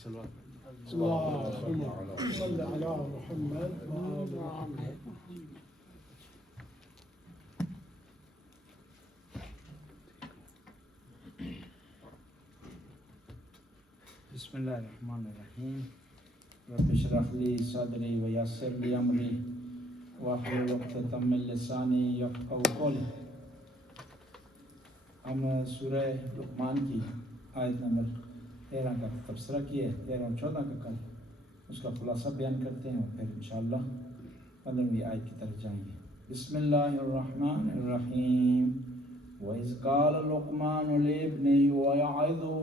اللهم صل على محمد وآل محمد. بسم اللہ الرحمن الرحیم. رب اشرح لی صدری ویسر لی امری واحلل عقدۃ من لسانی یفقهوا قولی. ہم سورہ لقمان کی آیت نمبر 13 کا تبصرہ کیا ہے، 13 اور 14 کا کل اس کا خلاصہ بیان کرتے ہیں اور پھر انشاءاللہ 15ویں آیت کی طرف جائیں گے. بسم اللہ الرحمن الرحیم. وَإِذْ قَالَ لُقْمَانُ لِابْنِهِ وَيَعِظُهُ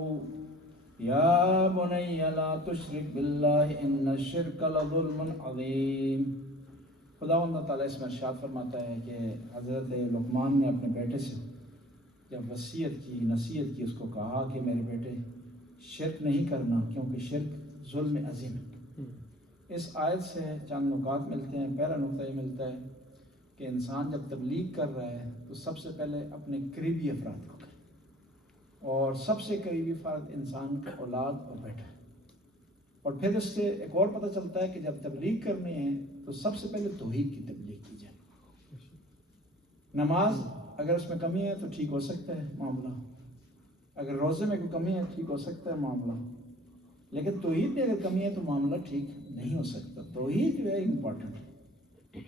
يَا بُنَيَّ لَا تُشْرِكْ بِاللَّهِ إِنَّ الشِّرْكَ لَظُلْمٌ عَظِيمٌ. خداوند تعالیٰ اس میں ارشاد فرماتا ہے کہ حضرت لقمان نے اپنے بیٹے سے جب وصیت کی، نصیحت کی، اس کو کہا کہ میرے بیٹے شرک نہیں کرنا کیونکہ شرک ظلم عظیم ہے. اس آیت سے چند نکات ملتے ہیں. پہلا نقطہ یہ ملتا ہے کہ انسان جب تبلیغ کر رہا ہے تو سب سے پہلے اپنے قریبی افراد کو کرے، اور سب سے قریبی فرد انسان کا اولاد اور بیٹا ہے. اور پھر اس سے ایک اور پتہ چلتا ہے کہ جب تبلیغ کرنی ہے تو سب سے پہلے توحید کی تبلیغ کی جائے. نماز اگر اس میں کمی ہے تو ٹھیک ہو سکتا ہے معاملہ، اگر روزے میں کوئی کمی ہے ٹھیک ہو سکتا ہے معاملہ، لیکن توحید میں اگر کمی ہے تو معاملہ ٹھیک نہیں ہو سکتا. توحید جو ہے امپورٹنٹ ہے.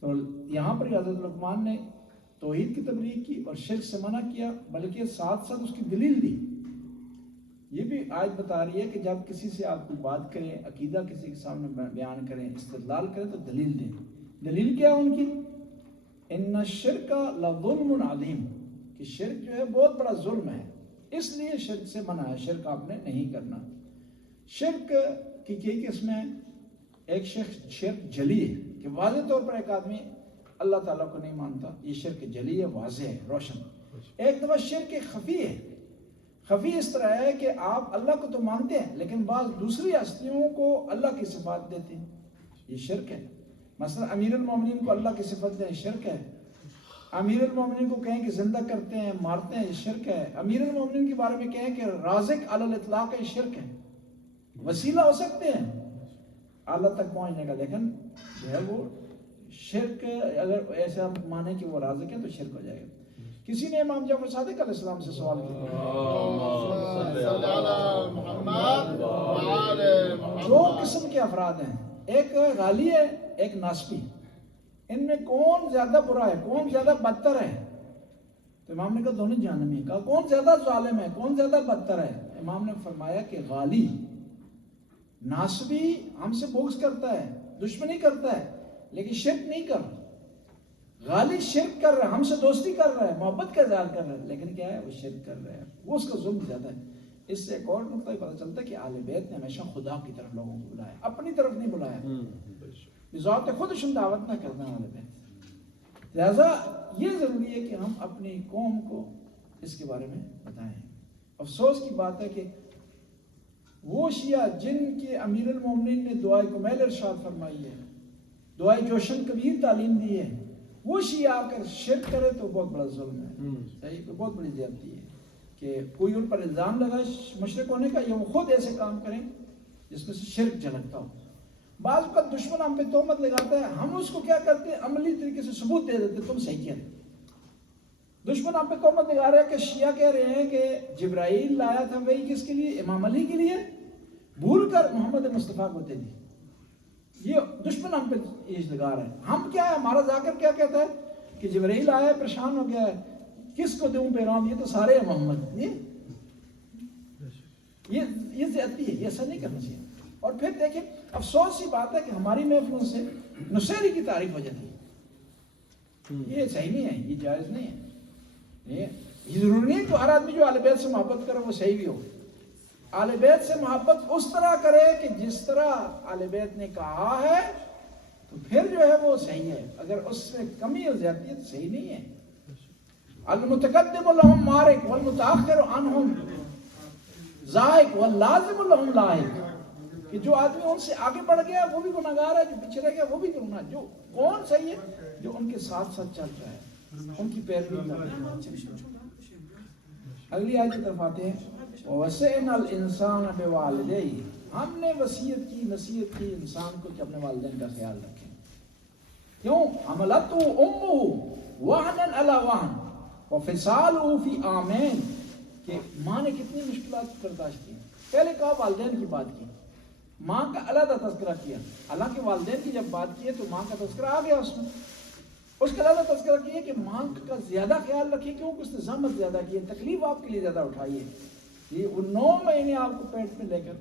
تو یہاں پر حضرت لقمان نے توحید کی تبلیغ کی اور شرک سے منع کیا، بلکہ ساتھ ساتھ اس کی دلیل دی. یہ بھی آیت بتا رہی ہے کہ جب کسی سے آپ کوئی بات کریں، عقیدہ کسی کے سامنے بیان کریں، استدلال کریں تو دلیل دیں. دلیل کیا ان کی؟ ان الشرک لظلم عظیم، کہ شرک جو ہے بہت بڑا ظلم ہے، اس لیے شرک سے منع ہے، شرک آپ نے نہیں کرنا. شرک کی کئی قسمیں. ایک شرک جلی ہے کہ واضح طور پر ایک آدمی اللہ تعالیٰ کو نہیں مانتا، یہ شرک جلی ہے، واضح ہے، روشن. ایک دفعہ شرک خفی ہے. خفی اس طرح ہے کہ آپ اللہ کو تو مانتے ہیں لیکن بعض دوسری ہستیوں کو اللہ کی صفات دیتے ہیں، یہ شرک ہے. مثلا امیر المومنین کو اللہ کی صفت دیں، شرک ہے. امیر المومنین کو کہیں کہ زندہ کرتے ہیں، مارتے ہیں، یہ شرک ہے. امیر المومنین کے بارے میں کہیں کہ رازق علی الاطلاق ہے، یہ شرک ہے. وسیلہ ہو سکتے ہیں اللہ تک پہنچنے کا، لیکن جو ہے وہ شرک، اگر ایسا مانے کہ وہ رازق ہے تو شرک ہو جائے گا. کسی نے امام جعفر صادق علیہ السلام سے سوال کیا، دو قسم کے افراد ہیں، ایک غالی ہے، ایک ناسبی، ان میں کون زیادہ برا ہے، کون زیادہ بدتر ہے؟ تو امام نے کہا دونوں جہنم میں. کہا کون زیادہ ظالم ہے، کون زیادہ بدتر ہے؟ امام نے فرمایا کہ غالی، ناسبی ہم سے بغض کرتا ہے، دشمنی کرتا ہے لیکن شرک نہیں کر رہا. غالی شرک کر رہا ہے، ہم سے دوستی کر رہا ہے، محبت کا اظہار کر رہا ہے، لیکن کیا ہے، وہ شرک کر رہا ہے، وہ اس کا ظلم زیادہ ہے. اس سے ایک اور نقطہ پتہ چلتا ہے کہ اہل بیت نے ہمیشہ خدا کی طرف لوگوں کو بلایا، اپنی طرف نہیں بلایا. ذات خودشن دعوت نہ کرنا اہل بیت. لہذا یہ ضروری ہے کہ ہم اپنی قوم کو اس کے بارے میں بتائیں. افسوس کی بات ہے کہ وہ شیعہ جن کے امیر المومنین نے دعائے کمیل ارشاد فرمائی ہے، دعائے جوشن کبیر تعلیم دی ہے، وہ شیعہ آ کر شرک کرے تو بہت بڑا ظلم ہے. صحیح، تو بہت بڑی زیادتی ہے کہ کوئی ان پر الزام لگائے مشرک ہونے کا، یا وہ خود ایسے کام کریں جس میں سے شرک جھلکتا ہو. بعض کا دشمن ہم پہ تہمت لگاتا ہے، ہم اس کو کیا کرتے ہیں، عملی طریقے سے ثبوت دے دیتے تم صحیح کیا. دشمن ہم پہ تہمت لگا رہا ہے کہ شیعہ کہہ رہے ہیں کہ جبرائیل لایا تھا وہی کس کے لیے، امام علی کے لیے، بھول کر محمد مصطفیٰ کو دے دی. یہ دشمن ہم پہ یہ لگا رہے ہیں. ہم کیا ہے، ہمارا ذاکر کیا کہتا ہے کہ جبرائیل آیا ہے، پریشان ہو گیا ہے، کس کو دوں پیغام، یہ تو سارے ہیں محمد. یہ زیادتی ہے، یہ ایسا نہیں کرنا چاہیے. اور پھر دیکھیں افسوس کی بات ہے کہ ہماری محفلوں سے نصیری کی تعریف ہو جاتی ہے. یہ صحیح نہیں ہے، یہ جائز نہیں ہے. یہ ضروری نہیں تو ہر آدمی جو اہل بیت سے محبت کرے وہ صحیح بھی ہو. اہل بیت سے محبت اس طرح کرے کہ جس طرح اہل بیت نے کہا ہے تو پھر جو ہے وہ صحیح ہے. اگر اس سے کمی ہو جاتی ہے تو صحیح نہیں ہے. المتقدم لهم مارک والمتاخر عنہم ذائق واللازم لهم لاحق. کہ جو آدمی ان سے آگے بڑھ گیا وہ بھی گناہگار ہے، جو پیچھے رہ گیا وہ بھی گناہ. جو کون صحیح ہے، جو ان کے ساتھ ساتھ چل رہا ہے، ان کی پیروی کر رہا ہے. اگلی آیت کی طرف آتے ہیں. وَوَصَّيْنَا الْإِنسَانَ بِوَالِدَيْهِ، ہم نے وصیت کی انسان کو کہ اپنے والدین کا خیال رکھیں. کیوں؟ حملتہ امہ وہنا علی وہن وفصالہ فی عامین، کہ ماں نے کتنی مشکلات برداشت کی. پہلے کہا والدین کی بات کی، ماں کا علیحدہ تذکرہ کیا. حالانکہ والدین کی جب بات کی ہے تو ماں کا تذکرہ آ گیا اس میں. اس کا علیحدہ تذکرہ کیا کہ ماں کا زیادہ خیال رکھیے، کیونکہ اس نے زحمت زیادہ کی ہے، تکلیف آپ کے لیے زیادہ اٹھائی ہے. یہ 9 مہینے آپ کو پیٹ میں لے کر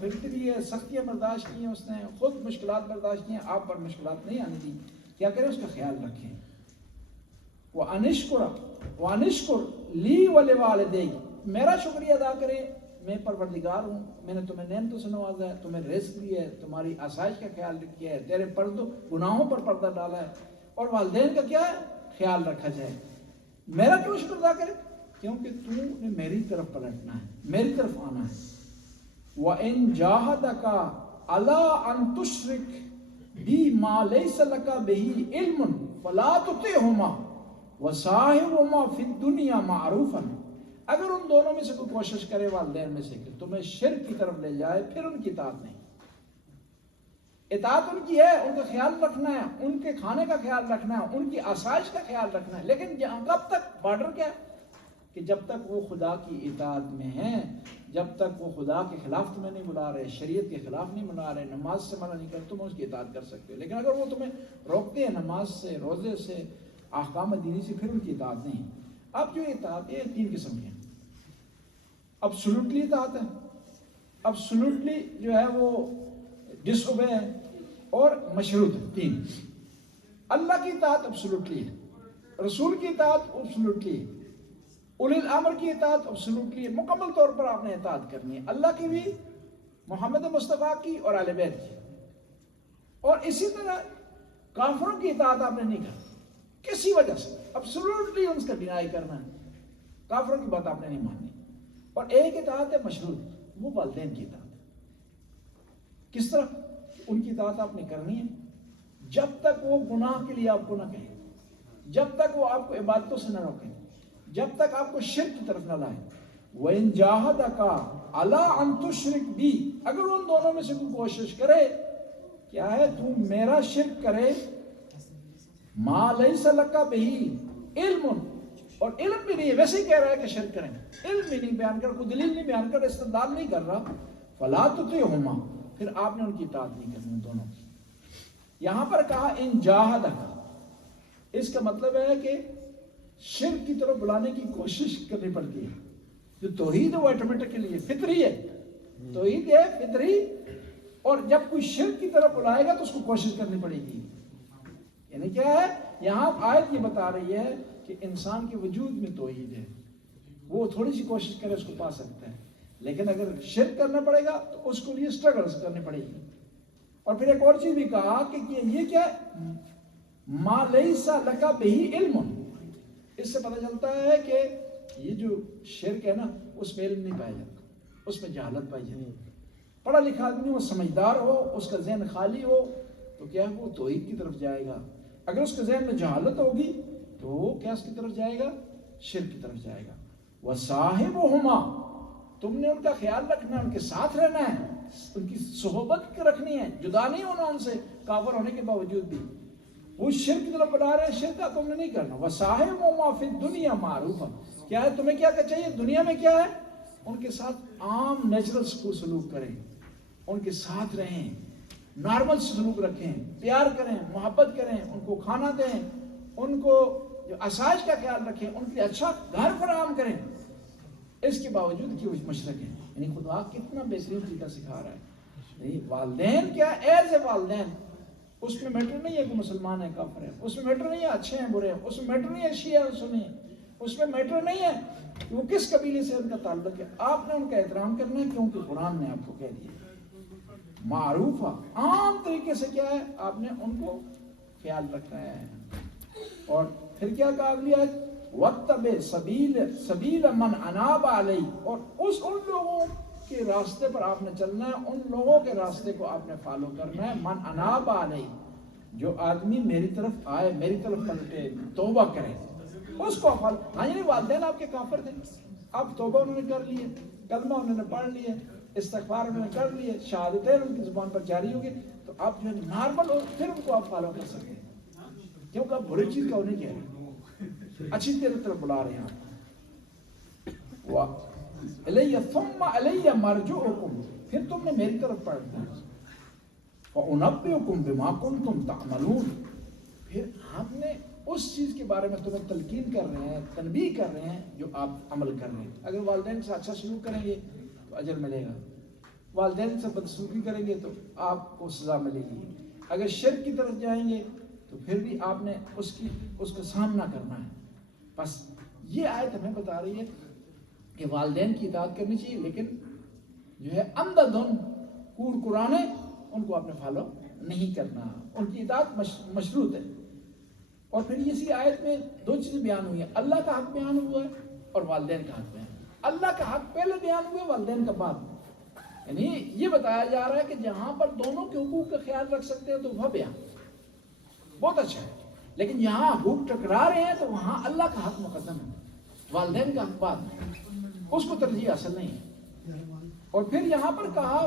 پھرتی بھی ہے، سختیاں برداشت کی ہیں اس نے، خود مشکلات برداشت کی ہیں، آپ پر مشکلات نہیں آنے دی. کیا کریں؟ اس کا خیال رکھیں. وَأَنِشْكُرْ لِي وَلِوَالِدَيْكَ، میرا شکریہ ادا کرے، میں پروردگار ہوں، میں نے تمہیں نعمتوں سے نوازا ہے، تمہیں رزق دیا ہے، تمہاری آسائش کا خیال کیا ہے، تیرے گناہوں پر پردہ ڈالا ہے، اور والدین کا کیا ہے؟ خیال رکھا جائے. میرا کیوں شکر ادا کرے؟ کیونکہ تو نے میری طرف پلٹنا ہے، میری طرف آنا ہے. وَإِن جَاهَدَكَ عَلَىٰ أَن تُشْرِكَ بِي مَا لَيْسَ لَكَ بِهِ عِلْمٌ فَلَا تُطِعْهُمَا وَصَاحِبْهُمَا فِي الدُّنْيَا مَعْرُوفًا، اگر ان دونوں میں سے کوئی کوشش کرے والدین میں سے کہ تمہیں شرک کی طرف لے جائے، پھر ان کی اطاعت نہیں. اطاعت ان کی ہے، ان کا خیال رکھنا ہے، ان کے کھانے کا خیال رکھنا ہے، ان کی آسائش کا خیال رکھنا ہے. لیکن کب تک؟ بارڈر کیا ہے کہ جب تک وہ خدا کی اطاعت میں ہیں، جب تک وہ خدا کے خلاف تمہیں نہیں بلا رہے، شریعت کے خلاف نہیں بلا رہے، نماز سے منع نہیں کرتے، تم اس کی اطاعت کر سکتے ہو. لیکن اگر وہ تمہیں روکتے ہیں نماز سے، روزے سے، احکام دینی سے، پھر ان کی اطاعت نہیں. اب جو اطاعت ہے 3 قسم کی ہیں. ابسولوٹلی اطاعت ہے، ابسولوٹلی جو ہے وہ ڈس اوبے ہے، اور مشروط. 3. اللہ کی اطاعت ابسولوٹلی ہے، رسول کی اطاعت ابسولوٹلی ہے، اولی الامر کی اطاعت ابسولوٹلی ہے، مکمل طور پر آپ نے اطاعت کرنی ہے، اللہ کی بھی، محمد مصطفیٰ کی، اور اہل بیت کی. اور اسی طرح کافروں کی اطاعت آپ نے نہیں کرنی کسی وجہ سے، ابسولوٹلی ان کا ڈینائی کرنا ہے، کافروں کی بات آپ نے نہیں ماننی. اور ایک اطاعت ہے مشروط، وہ والدین کی اطاعت ہے. کس طرح؟ ان کی اطاعت آپ نے کرنی ہے جب تک وہ گناہ کے لیے آپ کو نہ کہیں، جب تک وہ آپ کو عبادتوں سے نہ روکیں، جب تک آپ کو شرک کی طرف نہ لائیں. وَإِن جَاهَدَكَ عَلَىٰ أَن تُشْرِكَ بِي، اگر ان دونوں میں سے کوئی کوشش کرے، کیا ہے؟ تو میرا شرک کرے، مَا لَيْسَ لَكَ بِهِ عِلْمٌ، اور علم بھی نہیں ہے، ویسے ہی کہہ رہا ہے کہ شرک کریں، علم بھی نہیں بیان کر، کوئی دلیل نہیں بیان کر، استدلال نہیں کر رہا. فَلَا تُطِعْهُمَا، پھر آپ نے ان کی اطاعت نہیں کرنی دونوں کی. یہاں پر کہا ان جاہدک، اس کا مطلب ہے کہ شرک کی طرف بلانے کی کوشش کرنی پڑتی ہے. جو توحید ہے وہ آٹومیٹکلی ہے، فطری ہے، توحید ہے فطری، اور جب کوئی شرک کی طرف بلائے گا تو اس کو کوشش کرنی پڑے گی. یعنی کیا ہے؟ یہاں آیت یہ بتا رہی ہے کہ انسان کے وجود میں توحید ہے، وہ تھوڑی سی کوشش کرے اس کو پا سکتا ہے، لیکن اگر شرک کرنا پڑے گا تو اس کو لیے سٹرگلز کرنی پڑے گی. اور پھر ایک اور چیز بھی کہا کہ یہ کیا ہے؟ ما لیس لک بہ علم. اس سے پتہ چلتا ہے کہ یہ جو شرک ہے نا، اس میں علم نہیں پایا جاتا، اس میں جہالت پائی جاتی ہے. پڑھا لکھا آدمی وہ سمجھدار ہو، اس کا ذہن خالی ہو تو کیا وہ توحید کی طرف جائے گا. اگر اس کے ذہن میں جہالت ہوگی تو وہ کیا اس کی طرف جائے گا؟ شرک کی طرف جائے گا. وَصَاحِبُهُمَا، تم نے ان کا خیال رکھنا ہے، ان کے ساتھ رہنا ہے، ان کی صحبت رکھنی ہے، جدا نہیں ہونا ان سے، کافر ہونے کے باوجود بھی. وہ شرک کی طرف بلا رہے ہیں، شرک کا تم نے نہیں کرنا. وَصَاحِبُهُمَا فِي الدُّنْيَا مَعْرُوفًا، کیا ہے تمہیں کیا چاہیے دنیا میں؟ کیا ہے؟ ان کے ساتھ عام نیچرل سلوک کریں، ان کے ساتھ رہیں، نارمل سلوک رکھیں، پیار کریں، محبت کریں، ان کو کھانا دیں، ان کو آسائش کا خیال رکھیں، ان کے لیے اچھا گھر فراہم کریں. اس کے باوجود کہ وہ مشرک ہیں. یعنی خدا کتنا بہترین طریقہ سکھا رہا ہے. والدین کیا ایز اے والدین، اس میں میٹر نہیں ہے کہ مسلمان ہے کافر ہے، اس میں میٹر نہیں ہے اچھے ہیں برے ہیں، اس میں میٹر نہیں ہے شیعہ اور سنی ہیں، اس میں میٹر نہیں ہے کہ وہ کس قبیلے سے ان کا تعلق ہے. آپ نے ان کا احترام کرنا ہے کیونکہ قرآن نے آپ کو کہہ دیا معروف عام طریقے سے. کیا ہے؟ آپ نے ان کو خیال رکھنا ہے. اور پھر کیا کہا اگلی آیت؟ وَاتَّبِعْ سَبِيلَ مَنْ أَنَابَ عَلَيْهِ، اور ان لوگوں کے راستے پر آپ نے چلنا ہے، ان لوگوں کے راستے کو آپ نے فالو کرنا ہے. من اناب علیہ، جو آدمی میری طرف آئے، میری طرف پلٹے، توبہ کرے، اس کو فالو. ہاں یعنی والدین آپ کے کافر تھے، اب توبہ انہوں نے کر لی ہے، کلمہ انہوں نے پڑھ لی ہے، استغفار میں کر لیے، شہادتیں ان کی زبان پر جاری ہوگی، تو آپ جو ہے نارمل ہو، پھر ان کو آپ فالو کر سکتے ہیں، کیونکہ آپ بری چیز کا انہیں کہہ رہے ہیں، اچھی طرح بلا رہے ہیں آپ۔ الیہ ثم الیہ مرجعکم، پھر تم نے میری طرف پلٹنا ہے، فانبئکم بما کنتم تعملون، پھر آپ نے اس چیز کے بارے میں تمہیں تلقین کر رہے ہیں، تنبیہ کر رہے ہیں جو آپ عمل کر رہے ہیں۔ اگر والدین سے اچھا سلوک کریں گے تو اجر ملے گا، والدین سے بدسلوکی کریں گے تو آپ کو سزا ملے گی، اگر شرک کی طرف جائیں گے تو پھر بھی آپ نے اس کا سامنا کرنا ہے۔ بس یہ آیت ہمیں بتا رہی ہے کہ والدین کی اطاعت کرنی چاہیے، لیکن جو ہے اندھادھند کور کرانے ان کو آپ نے فالو نہیں کرنا، ان کی اطاعت مشروط ہے۔ اور پھر اسی آیت میں دو چیزیں بیان ہوئی ہیں، اللہ کا حق بیان ہوا ہے اور والدین کا حق بیان ہوا ہے۔ اللہ کا حق پہلے بیان ہوا ہے، والدین کا بعد، یعنی یہ بتایا جا رہا ہے کہ جہاں پر دونوں کے حقوق کا خیال رکھ سکتے ہیں تو وہ بیان بہت اچھا ہے، لیکن یہاں حقوق ٹکرا رہے ہیں تو وہاں اللہ کا حق مقدم ہے، والدین کا حق بعد ہے، اس کو ترجیح اصل نہیں ہے۔ اور پھر یہاں پر کہا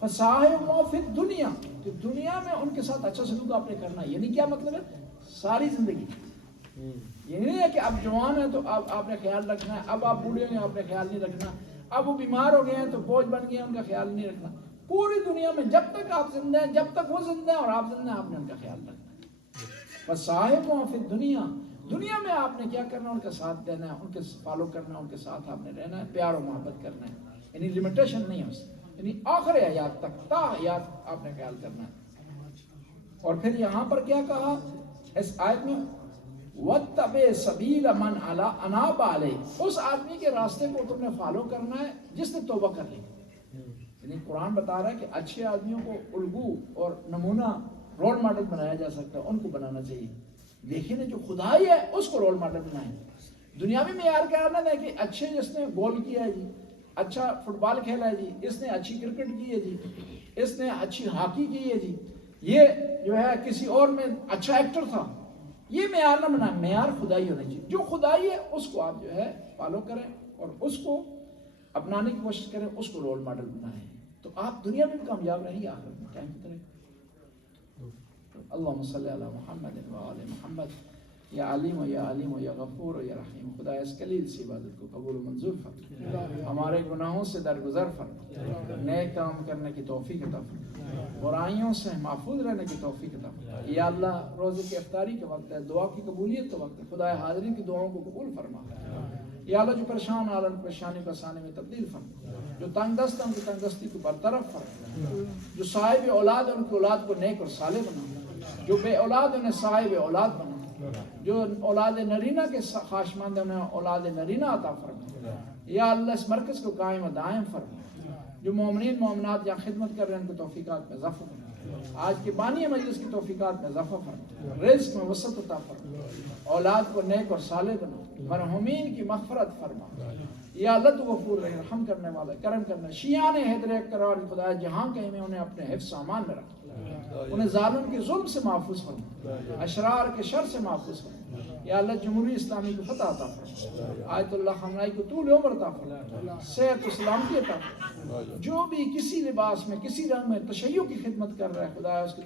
فصاحبہما فی الدنیا، کہ دنیا میں ان کے ساتھ اچھا سلوک آپ نے کرنا ہے، یعنی کیا مطلب ہے؟ ساری زندگی، یہ نہیں ہے کہ اب جوان ہیں تو اب آپ نے خیال رکھنا ہے، اب آپ بوڑھے ہیں آپ نے خیال نہیں رکھنا، اب وہ بیمار ہو گئے ہیں تو بوجھ بن گئے ہیں ان کا خیال نہیں رکھنا، پوری دنیا میں جب تک آپ زندہ ہیں، جب تک وہ زندہ ہیں اور آپ زندہ ہیں، آپ نے ان کا خیال رکھنا ہے۔ فصاحبہما فی الدنیا، دنیا میں آپ نے کیا کرنا ہے؟ ان کا ساتھ دینا ہے، ان کے فالو کرنا ہے، ان کے ساتھ آپ نے رہنا ہے، پیار و محبت کرنا ہے، یعنی لمیٹیشن نہیں ہے اس، یعنی آخر حیات تک، تا حیات آپ نے خیال کرنا ہے۔ اور پھر یہاں پر کیا کہا اس آیت میں؟ وَاتَّبِعْ سَبِيلَ مَنْ أَنَابَ إِلَيَّ، اس آدمی کے راستے کو تم نے فالو کرنا ہے جس نے توبہ کر لی، یعنی قرآن بتا رہا ہے کہ اچھے آدمیوں کو الگو اور نمونہ رول ماڈل بنایا جا سکتا ہے، ان کو بنانا چاہیے۔ دیکھیں نا جو خدائی ہے اس کو رول ماڈل بنائیں، دنیاوی معیار کیا ہے کہ اچھے جس نے گول کیا ہے جی، اچھا فٹ بال کھیلا ہے جی، اس نے اچھی کرکٹ کی ہے جی، اس نے اچھی ہاکی کی ہے جی، یہ جو ہے کسی اور میں اچھا ایکٹر تھا، یہ معیار نہ بنائیں، معیار خدائی ہونا چاہیے، جو خدائی ہے اس کو آپ جو ہے فالو کریں اور اس کو اپنانے کی کوشش کریں، اس کو رول ماڈل بنائیں، تو آپ دنیا میں بھی کامیاب رہیں گے، آخر میں ٹائم کی طرح۔ اللہم صلی علی محمد و آل محمد، یا علیم و یا علیم و یا غفور و یا رحیم، خدا اس کلیل سی عبادت کو قبول و منظور فرما، ہمارے گناہوں سے درگزر فرما، نیک کام کرنے کی توفیق عطا فرما، برائیوں سے محفوظ رہنے کی توفیق عطا فرما۔ یا اللہ روزے کی افطاری کا وقت ہے، دعا کی قبولیت کا وقت ہے، خدا حاضرین کی دعاؤں کو قبول فرما۔ یا اللہ جو پریشان حالن پریشانی کو آسانی میں تبدیل فرما، جو تنگ دست ہیں ان کی تنگ دستی کو برطرف فرما، جو صاحب اولاد ہیں ان کی اولاد کو نیک اور صالح بنا، جو بے اولاد انہیں صاحب اولاد بنا، جو اولاد نرینہ کے خواہشمند ہیں انہیں اولاد نرینہ عطا فرما۔ یا اللہ اس مرکز کو قائم و دائم فرما، جو مومنین مومنات یا خدمت کر رہے ہیں ان کو توفیقات میں اضافہ فرما، آج کے بانی مجلس کی توفیقات میں اضافہ فرما، رزق میں وسعت عطا فرما، اولاد کو نیک اور صالح بنا، مرحومین کی مغفرت فرما۔ یا اللہ تو غفور رحیم، رحم کرنے والا، کرم کرنے، شیعان حیدر قرار خدا جہاں کہیں میں انہیں اپنے حفظ امان میں رکھ، انہیں ظالم کے ظلم سے محفوظ فرما، اشرار کے شر سے محفوظ فرما۔ یا اللہ جمہوری اسلامی کو فتح عطا فرما، آیت اللہ خامنائی کو طول عمر عطا فرما، صحت و سلامتی عطا فرما۔ جو بھی کسی لباس میں کسی رنگ میں تشیع کی خدمت کر رہا ہے خدا اس کی